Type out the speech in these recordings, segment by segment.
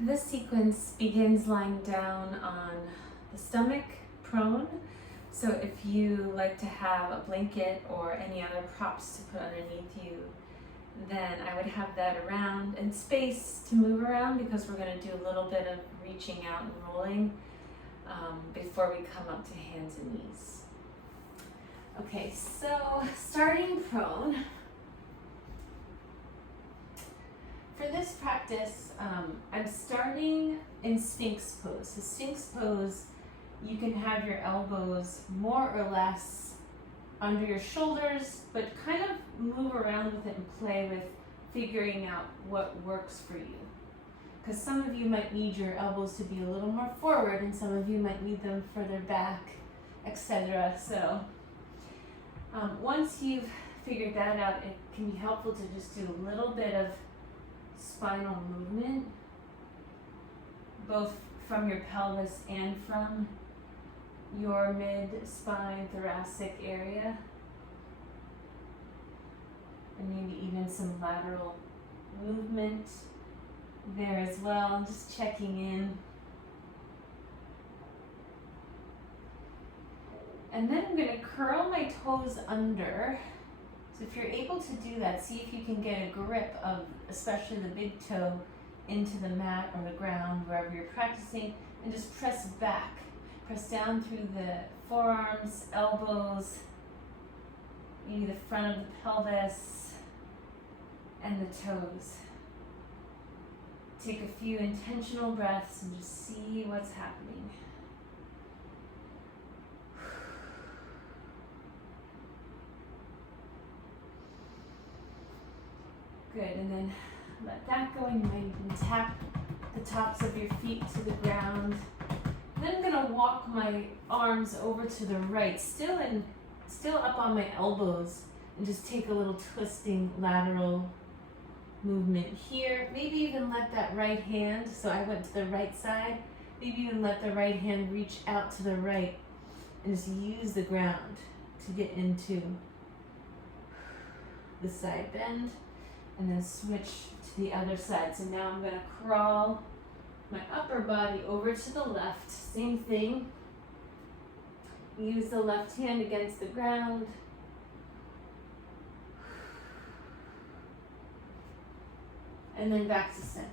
this sequence begins lying down on the stomach, prone. So if you like to have a blanket or any other props to put underneath you, then I would have that around and space to move around, because we're going to do a little bit of reaching out and rolling before we come up to hands and knees. Okay, so starting prone. For this practice, I'm starting in Sphinx pose. So Sphinx pose, you can have your elbows more or less under your shoulders, but kind of move around with it and play with figuring out what works for you. Because some of you might need your elbows to be a little more forward, and some of you might need them further back, etc. So once you've figured that out, it can be helpful to just do a little bit of spinal movement, both from your pelvis and from your mid-spine thoracic area, and maybe even some lateral movement there as well, just checking in. And then I'm going to curl my toes under. So if you're able to do that, see if you can get a grip of especially the big toe into the mat or the ground, wherever you're practicing, and just press back. Press down through the forearms, elbows, maybe the front of the pelvis, and the toes. Take a few intentional breaths and just see what's happening. Good, and then let that go, and you might even tap the tops of your feet to the ground. Then I'm going to walk my arms over to the right, still up on my elbows, and just take a little twisting lateral movement here. Maybe even let that right hand, so I went to the right side, maybe even let the right hand reach out to the right and just use the ground to get into the side bend, and then switch to the other side. So now I'm going to crawl my upper body over to the left. Same thing. Use the left hand against the ground. And then back to center.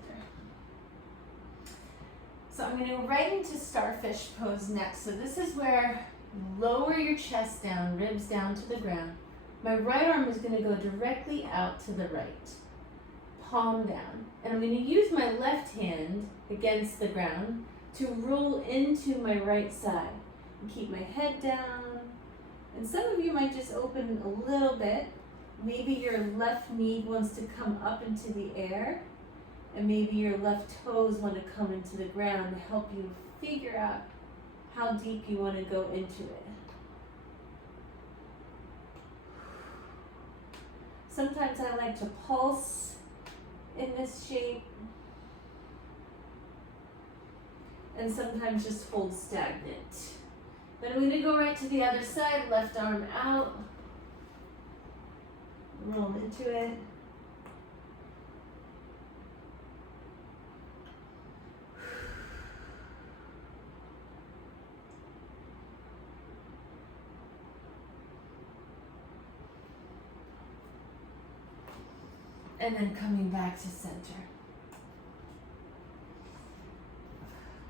So I'm going to go right into Starfish Pose next. So this is where you lower your chest down, ribs down to the ground. My right arm is going to go directly out to the right, palm down. And I'm going to use my left hand against the ground to roll into my right side. And keep my head down. And some of you might just open a little bit. Maybe your left knee wants to come up into the air, and maybe your left toes want to come into the ground to help you figure out how deep you want to go into it. Sometimes I like to pulse in this shape, and sometimes just hold stagnant. Then I'm going to go right to the other side, left arm out, roll into it. And then coming back to center.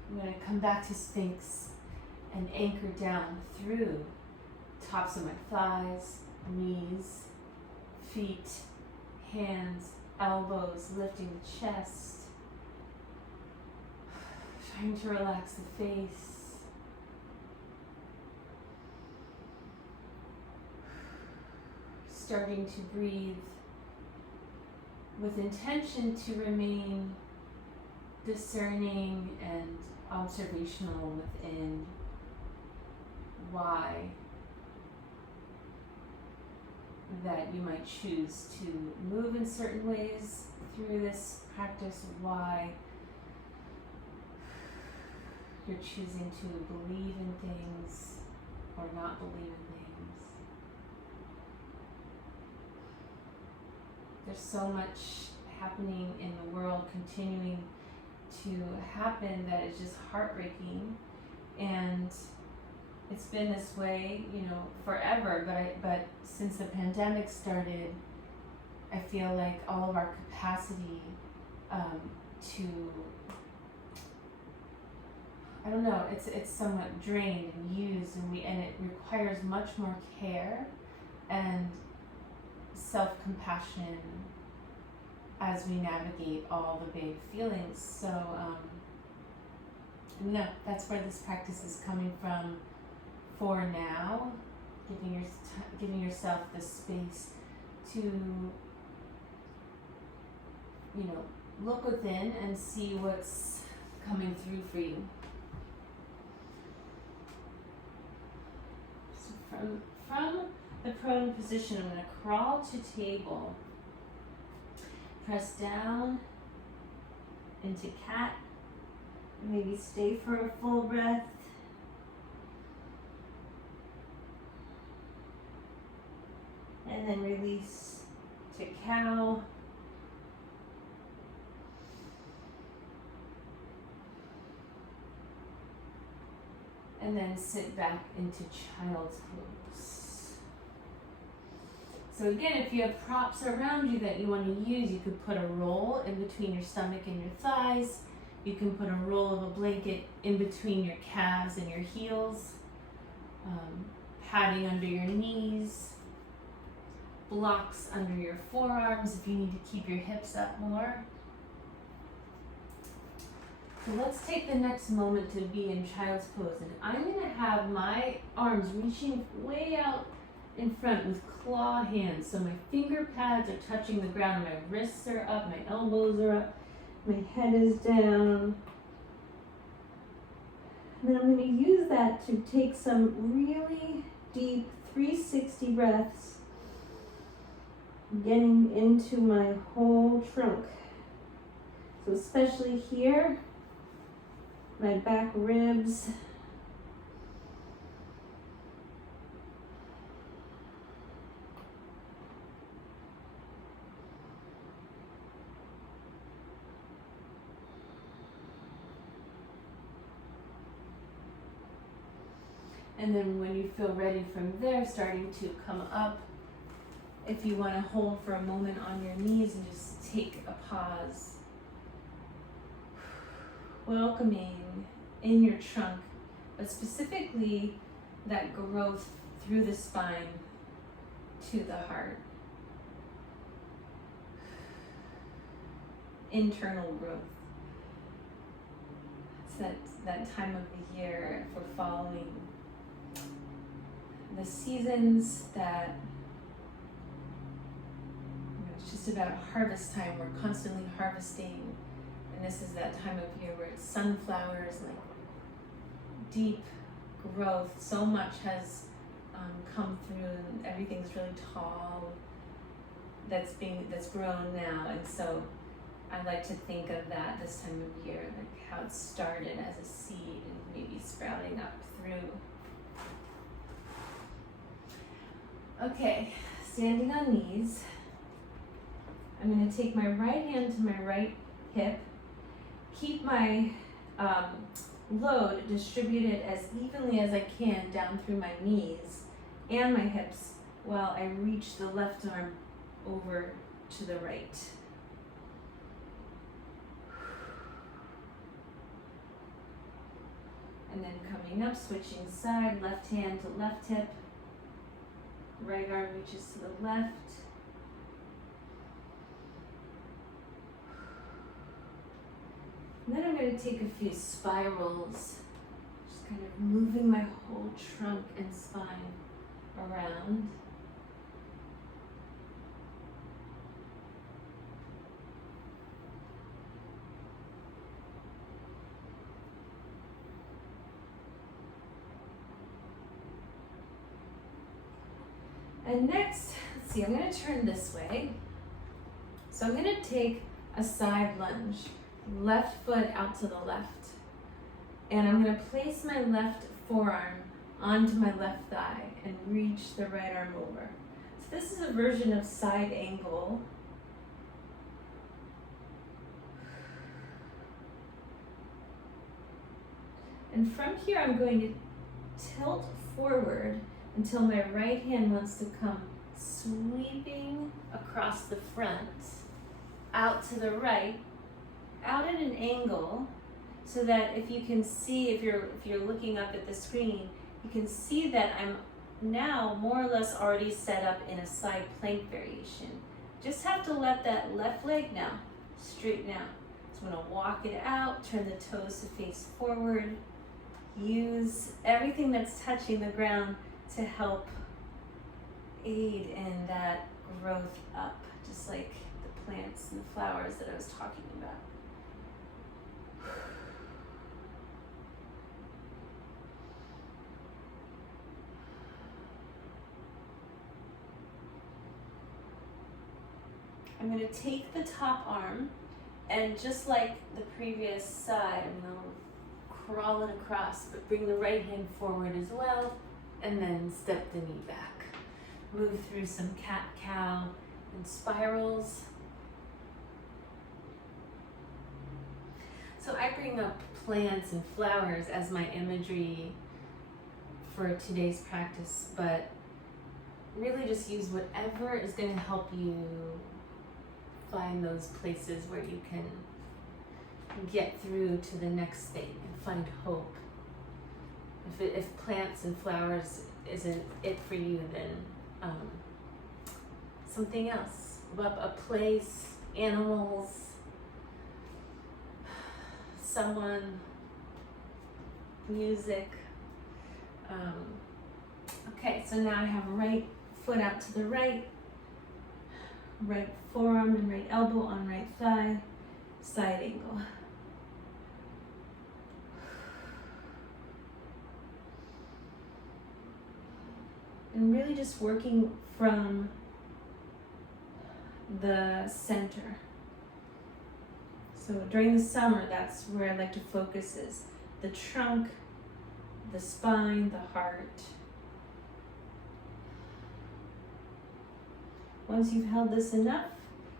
I'm going to come back to Sphinx and anchor down through tops of my thighs, knees, feet, hands, elbows, lifting the chest. Trying to relax the face. Starting to breathe with intention to remain discerning and observational within why that you might choose to move in certain ways through this practice, why you're choosing to believe in things or not believe in things. There's so much happening in the world continuing to happen that is just heartbreaking. And it's been this way, you know, forever, but since the pandemic started, I feel like all of our capacity to, I don't know, it's somewhat drained and used, and it requires much more care and self-compassion as we navigate all the big feelings. So no, that's where this practice is coming from for now, giving yourself the space to, you know, look within and see what's coming through for you. So from the prone position, I'm going to crawl to table, press down into cat, maybe stay for a full breath. And then release to cow. And then sit back into child's pose. So again, if you have props around you that you want to use, you could put a roll in between your stomach and your thighs. You can put a roll of a blanket in between your calves and your heels. Padding under your knees. Blocks under your forearms if you need to keep your hips up more. So let's take the next moment to be in child's pose, and I'm going to have my arms reaching way out in front with claw hands. So my finger pads are touching the ground, my wrists are up, my elbows are up, my head is down. And then I'm going to use that to take some really deep 360 breaths, getting into my whole trunk. So especially here, my back ribs. And then when you feel ready from there, starting to come up, if you want to hold for a moment on your knees and just take a pause. Welcoming in your trunk, but specifically that growth through the spine to the heart. Internal growth. It's that time of the year, if we're following the seasons, that it's just about harvest time. We're constantly harvesting. And this is that time of year where it's sunflowers, like deep growth. So much has come through, and everything's really tall. That's grown now, and so I like to think of that this time of year, like how it started as a seed and maybe sprouting up through. Okay, standing on knees. I'm going to take my right hand to my right hip. Keep my load distributed as evenly as I can down through my knees and my hips while I reach the left arm over to the right. And then coming up, switching side, left hand to left hip, right arm reaches to the left. And then I'm going to take a few spirals, just kind of moving my whole trunk and spine around. And next, let's see, I'm going to turn this way. So I'm going to take a side lunge. Left foot out to the left, and I'm going to place my left forearm onto my left thigh and reach the right arm over. So this is a version of side angle. And from here, I'm going to tilt forward until my right hand wants to come sweeping across the front, out to the right, out at an angle, so that if you can see, if you're looking up at the screen, you can see that I'm now more or less already set up in a side plank variation. Just have to let that left leg now straighten out. So I'm gonna walk it out, turn the toes to face forward, use everything that's touching the ground to help aid in that growth up, just like the plants and the flowers that I was talking about. I'm going to take the top arm and just like the previous side, I'm going to crawl it across, but bring the right hand forward as well, and then step the knee back. Move through some cat-cow and spirals. So I bring up plants and flowers as my imagery for today's practice, but really just use whatever is going to help you find those places where you can get through to the next state and find hope. If plants and flowers isn't it for you, then something else. A place, animals, someone, music. Okay, so now I have right foot out to the right, right forearm and right elbow on right thigh, side angle. And really just working from the center. So during the summer, that's where I like to focus is the trunk, the spine, the heart. Once you've held this enough,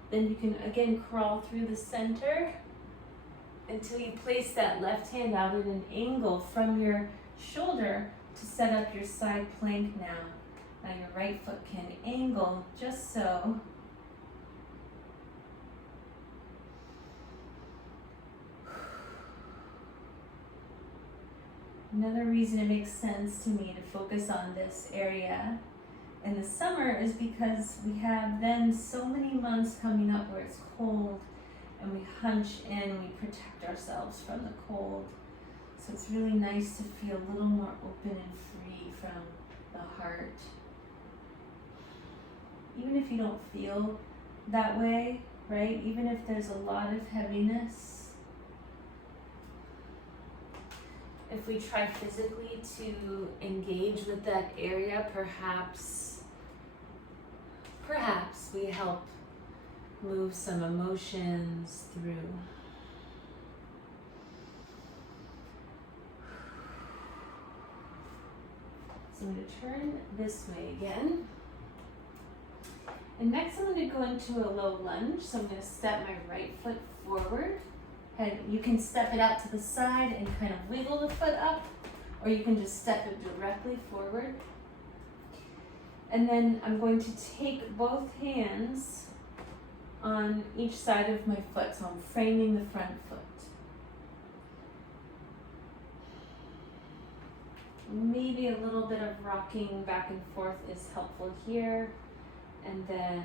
then you can again crawl through the center until you place that left hand out at an angle from your shoulder to set up your side plank now. Now your right foot can angle just so. Another reason it makes sense to me to focus on this area in the summer is because we have then so many months coming up where it's cold and we hunch in, we protect ourselves from the cold. So it's really nice to feel a little more open and free from the heart. Even if you don't feel that way, right? Even if there's a lot of heaviness, if we try physically to engage with that area, perhaps we help move some emotions through. So I'm going to turn this way again. And next I'm going to go into a low lunge. So I'm going to step my right foot forward. And you can step it out to the side and kind of wiggle the foot up, or you can just step it directly forward. And then I'm going to take both hands on each side of my foot, so I'm framing the front foot. Maybe a little bit of rocking back and forth is helpful here, and then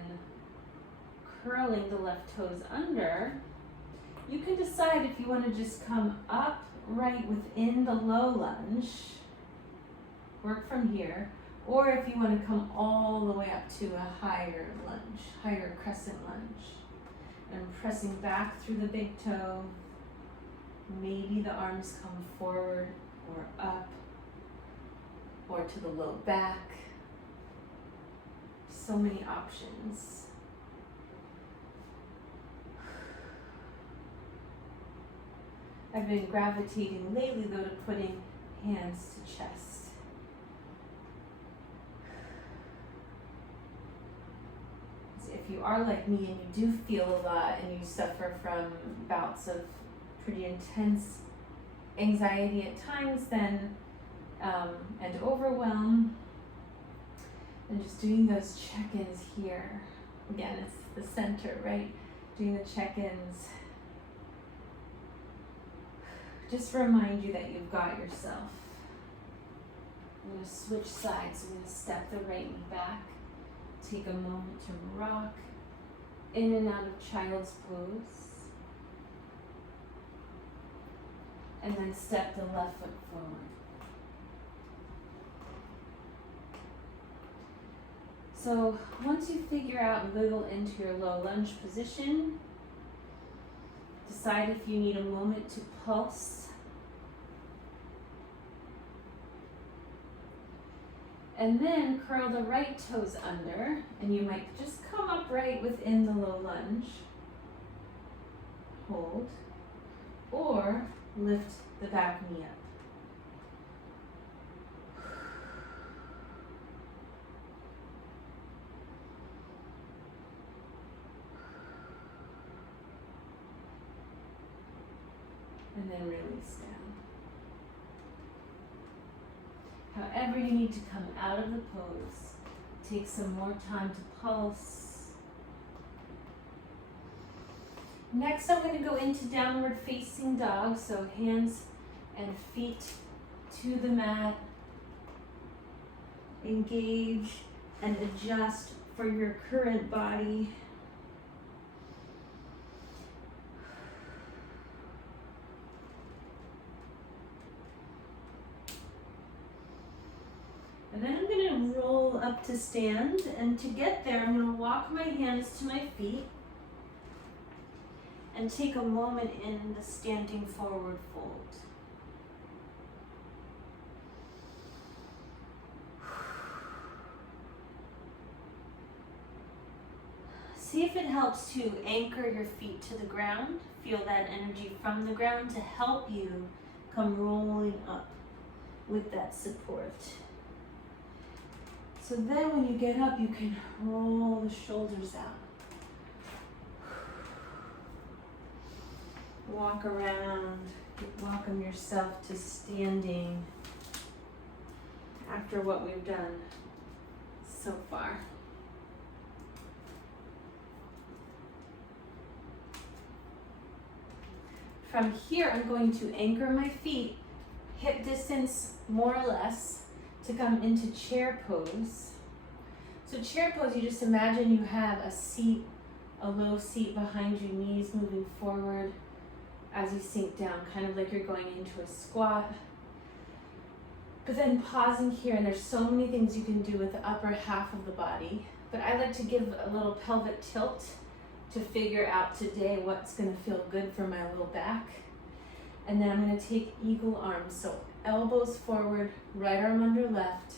curling the left toes under. You can decide if you want to just come up right within the low lunge, work from here, or if you want to come all the way up to a higher lunge, higher crescent lunge. And pressing back through the big toe. Maybe the arms come forward or up or to the low back. So many options. I've been gravitating lately though to putting hands to chest. If you are like me and you do feel a lot and you suffer from bouts of pretty intense anxiety at times then, and overwhelm. And just doing those check-ins here. Again, it's the center, right? Doing the check-ins. Just remind you that you've got yourself. I'm going to switch sides. I'm going to step the right knee back. Take a moment to rock in and out of child's pose. And then step the left foot forward. So once you figure out and wiggle into your low lunge position, decide if you need a moment to pulse. And then curl the right toes under, and you might just come upright within the low lunge. Hold, or lift the back knee up. And then release down. However you need to come out of the pose, take some more time to pulse. Next, I'm going to go into downward facing dog, so hands and feet to the mat. Engage and adjust for your current body. And then I'm going to roll up to stand, and to get there, I'm going to walk my hands to my feet and take a moment in the standing forward fold. See if it helps to anchor your feet to the ground. Feel that energy from the ground to help you come rolling up with that support. So then when you get up, you can roll the shoulders out. Walk around, welcome yourself to standing after what we've done so far. From here, I'm going to anchor my feet, hip distance more or less, to come into chair pose. So chair pose, you just imagine you have a seat, a low seat behind you, knees moving forward as you sink down, kind of like you're going into a squat. But then pausing here, and there's so many things you can do with the upper half of the body. But I like to give a little pelvic tilt to figure out today what's gonna feel good for my low back. And then I'm gonna take eagle arms. So elbows forward, right arm under left.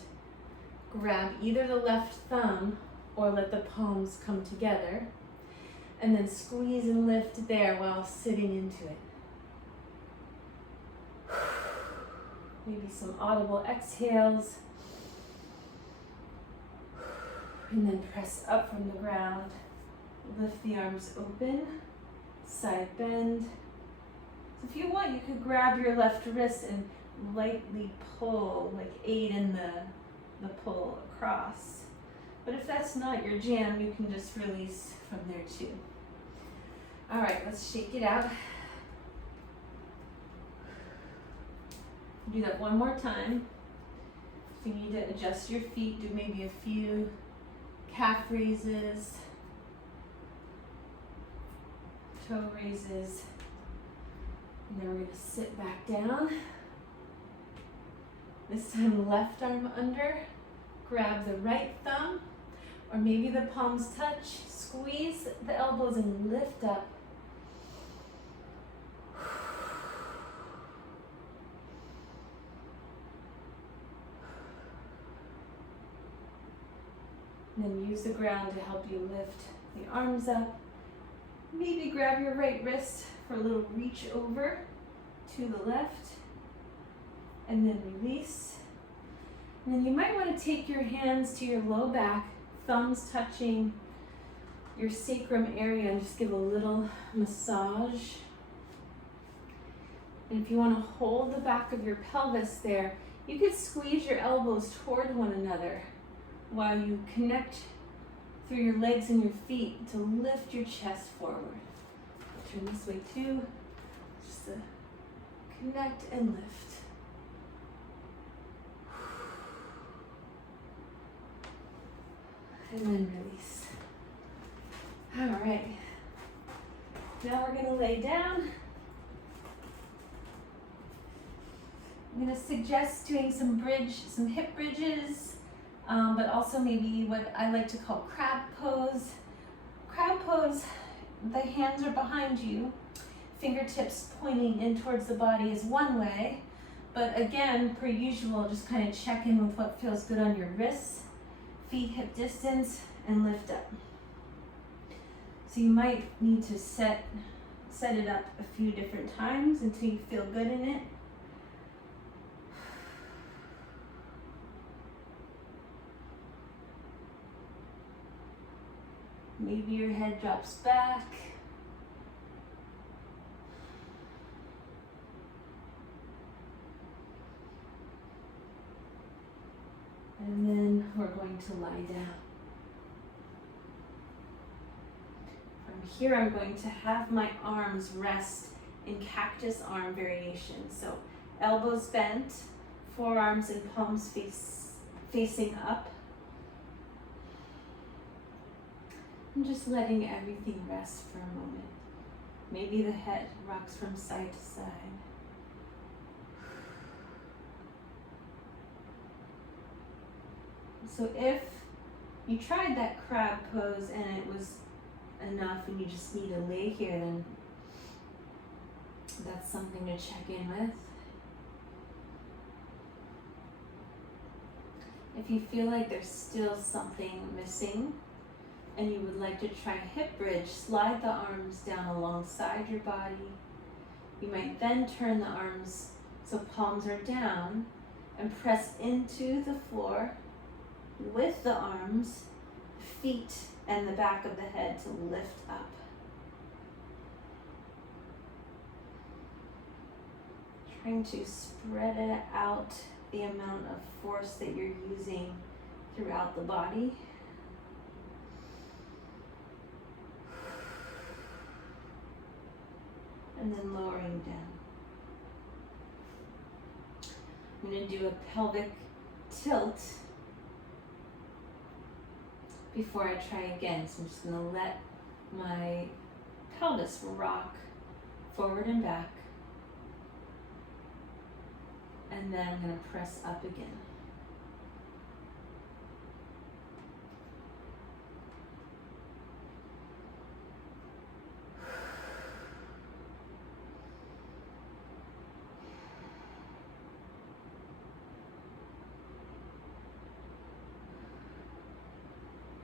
Grab either the left thumb or let the palms come together. And then squeeze and lift there while sitting into it. Maybe some audible exhales. And then press up from the ground. Lift the arms open, side bend. So if you want, you could grab your left wrist and lightly pull, like aid in the pull across. But if that's not your jam, you can just release from there too. All right, let's shake it out. Do that one more time. If you need to adjust your feet, do maybe a few calf raises, toe raises, and then we're going to sit back down. This time left arm under, grab the right thumb, or maybe the palms touch, squeeze the elbows and lift up. And then use the ground to help you lift the arms up. Maybe grab your right wrist for a little reach over to the left, and then release. And then you might want to take your hands to your low back, thumbs touching your sacrum area, and just give a little massage. And if you want to hold the back of your pelvis there, you could squeeze your elbows toward one another while you connect through your legs and your feet to lift your chest forward. Turn this way too, just to connect and lift. And then release. All right. Now we're gonna lay down. I'm gonna suggest doing some hip bridges, but also maybe what I like to call crab pose. Crab pose, the hands are behind you, fingertips pointing in towards the body is one way, but again, per usual, just kind of check in with what feels good on your wrists, feet hip distance, and lift up. So you might need to set it up a few different times until you feel good in it. Maybe your head drops back. And then we're going to lie down. From here, I'm going to have my arms rest in Cactus Arm Variation. So elbows bent, forearms and palms facing up. And just letting everything rest for a moment. Maybe the head rocks from side to side. So if you tried that crab pose and it was enough and you just need to lay here, then that's something to check in with. If you feel like there's still something missing and you would like to try hip bridge, slide the arms down alongside your body. You might then turn the arms so palms are down and press into the floor with the arms, feet, and the back of the head to lift up. Trying to spread it out the amount of force that you're using throughout the body. And then lowering down. I'm going to do a pelvic tilt before I try again. So I'm just going to let my pelvis rock forward and back. And then I'm going to press up again.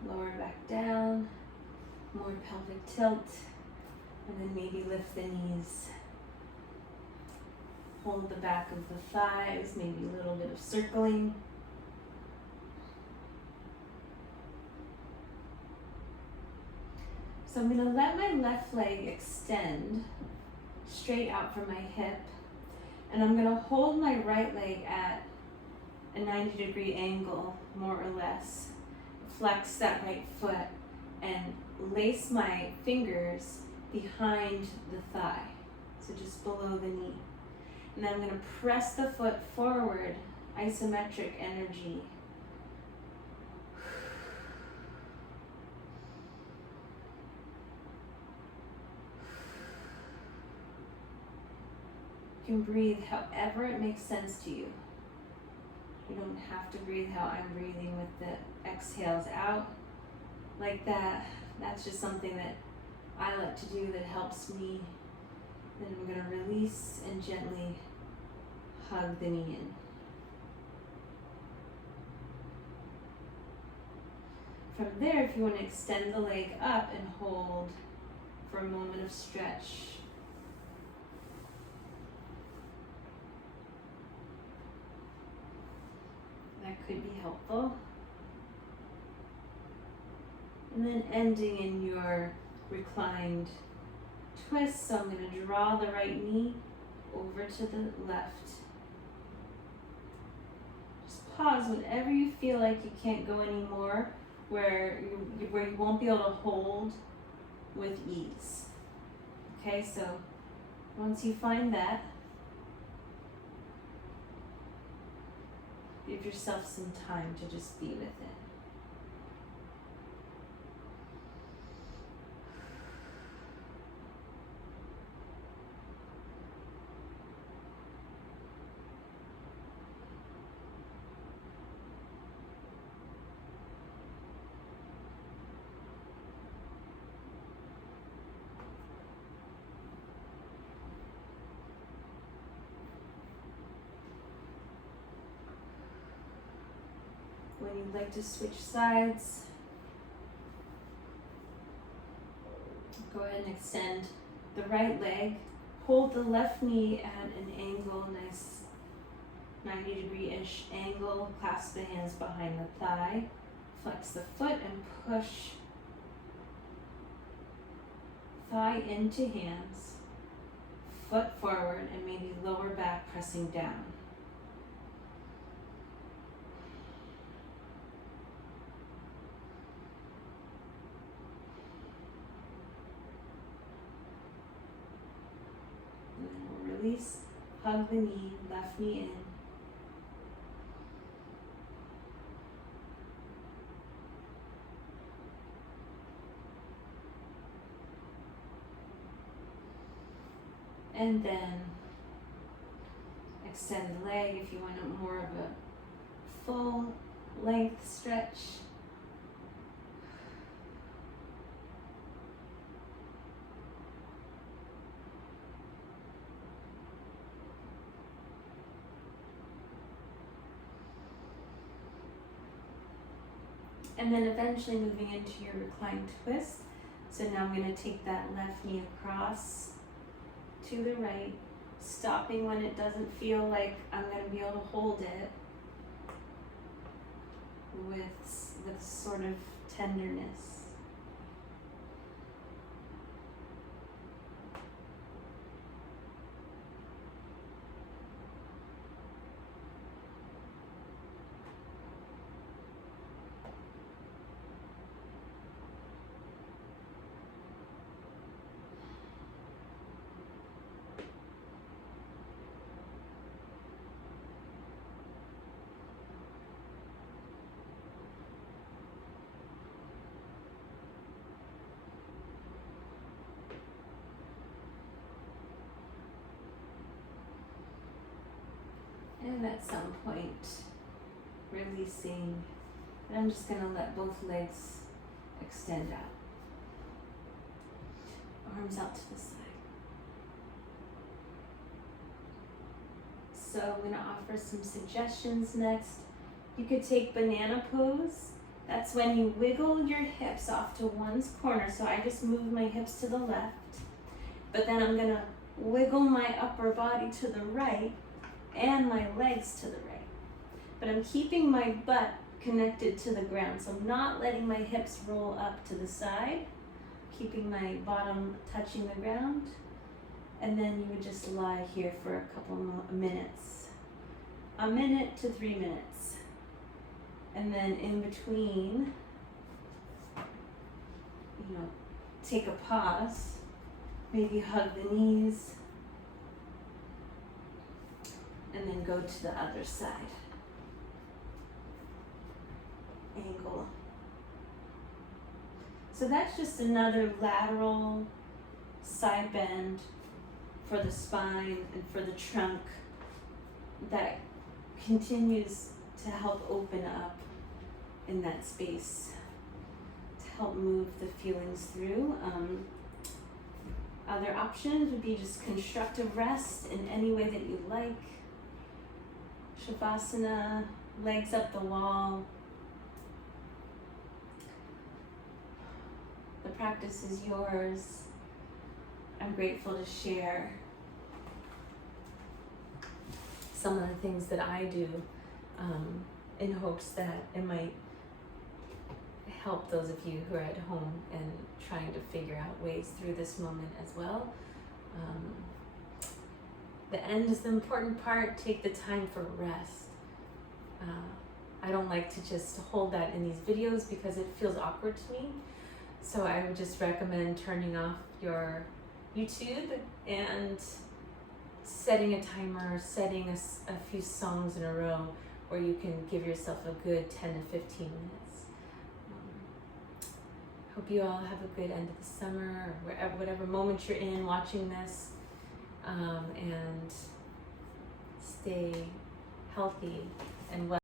Lower back down, more pelvic tilt, and then maybe lift the knees. Hold the back of the thighs, maybe a little bit of circling. So I'm going to let my left leg extend straight out from my hip, and I'm going to hold my right leg at a 90-degree angle, more or less. Flex that right foot and lace my fingers behind the thigh, so just below the knee. And then I'm going to press the foot forward, isometric energy. You can breathe however it makes sense to you. You don't have to breathe how I'm breathing with the exhales out like that. That's just something that I like to do that helps me. Then I'm going to release and gently hug the knee in. From there, if you want to extend the leg up and hold for a moment of stretch. That could be helpful. And then ending in your reclined twist. So I'm going to draw the right knee over to the left. Just pause whenever you feel like you can't go anymore, where you won't be able to hold with ease. Okay, so once you find that, give yourself some time to just be with it. When you'd like to switch sides, go ahead and extend the right leg. Hold the left knee at an angle, nice 90-degree-ish angle. Clasp the hands behind the thigh. Flex the foot and push thigh into hands. Foot forward and maybe lower back pressing down. Release, hug the knee, left knee in. And then extend the leg if you want more of a full length stretch. And then eventually moving into your reclined twist. So now I'm going to take that left knee across to the right, stopping when it doesn't feel like I'm going to be able to hold it with sort of tenderness. And at some point, releasing, and I'm just going to let both legs extend out. Arms out to the side. So I'm going to offer some suggestions next. You could take banana pose. That's when you wiggle your hips off to one's corner. So I just move my hips to the left, but then I'm going to wiggle my upper body to the right and my legs to the right. But I'm keeping my butt connected to the ground. So I'm not letting my hips roll up to the side, keeping my bottom touching the ground. And then you would just lie here for a couple of minutes. 1 minute to 3 minutes. And then in between, take a pause, maybe hug the knees, and then go to the other side. Angle. So that's just another lateral side bend for the spine and for the trunk that continues to help open up in that space, to help move the feelings through. Other options would be just constructive rest in any way that you like. Shavasana, legs up the wall. The practice is yours. I'm grateful to share some of the things that I do in hopes that it might help those of you who are at home and trying to figure out ways through this moment as well. The end is the important part. Take the time for rest. I don't like to just hold that in these videos because it feels awkward to me. So I would just recommend turning off your YouTube and setting a timer, setting a few songs in a row where you can give yourself a good 10 to 15 minutes. Hope you all have a good end of the summer or whatever moment you're in watching this, and stay healthy and well.